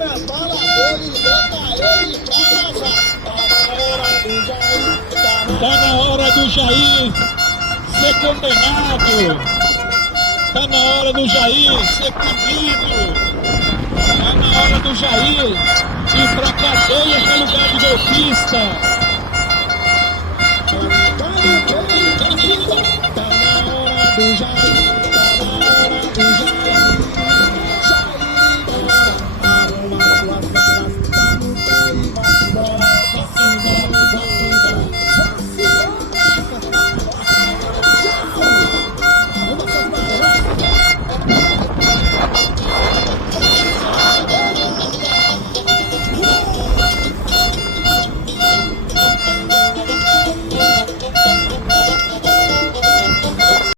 metralhadores, bota ele pra vazar. Tá na hora do Jair ser condenado. Tá na hora do Jair ser punido. Tá na hora do Jair ir pra cadeia que é lugar de golpista. Tá na hora do Jair.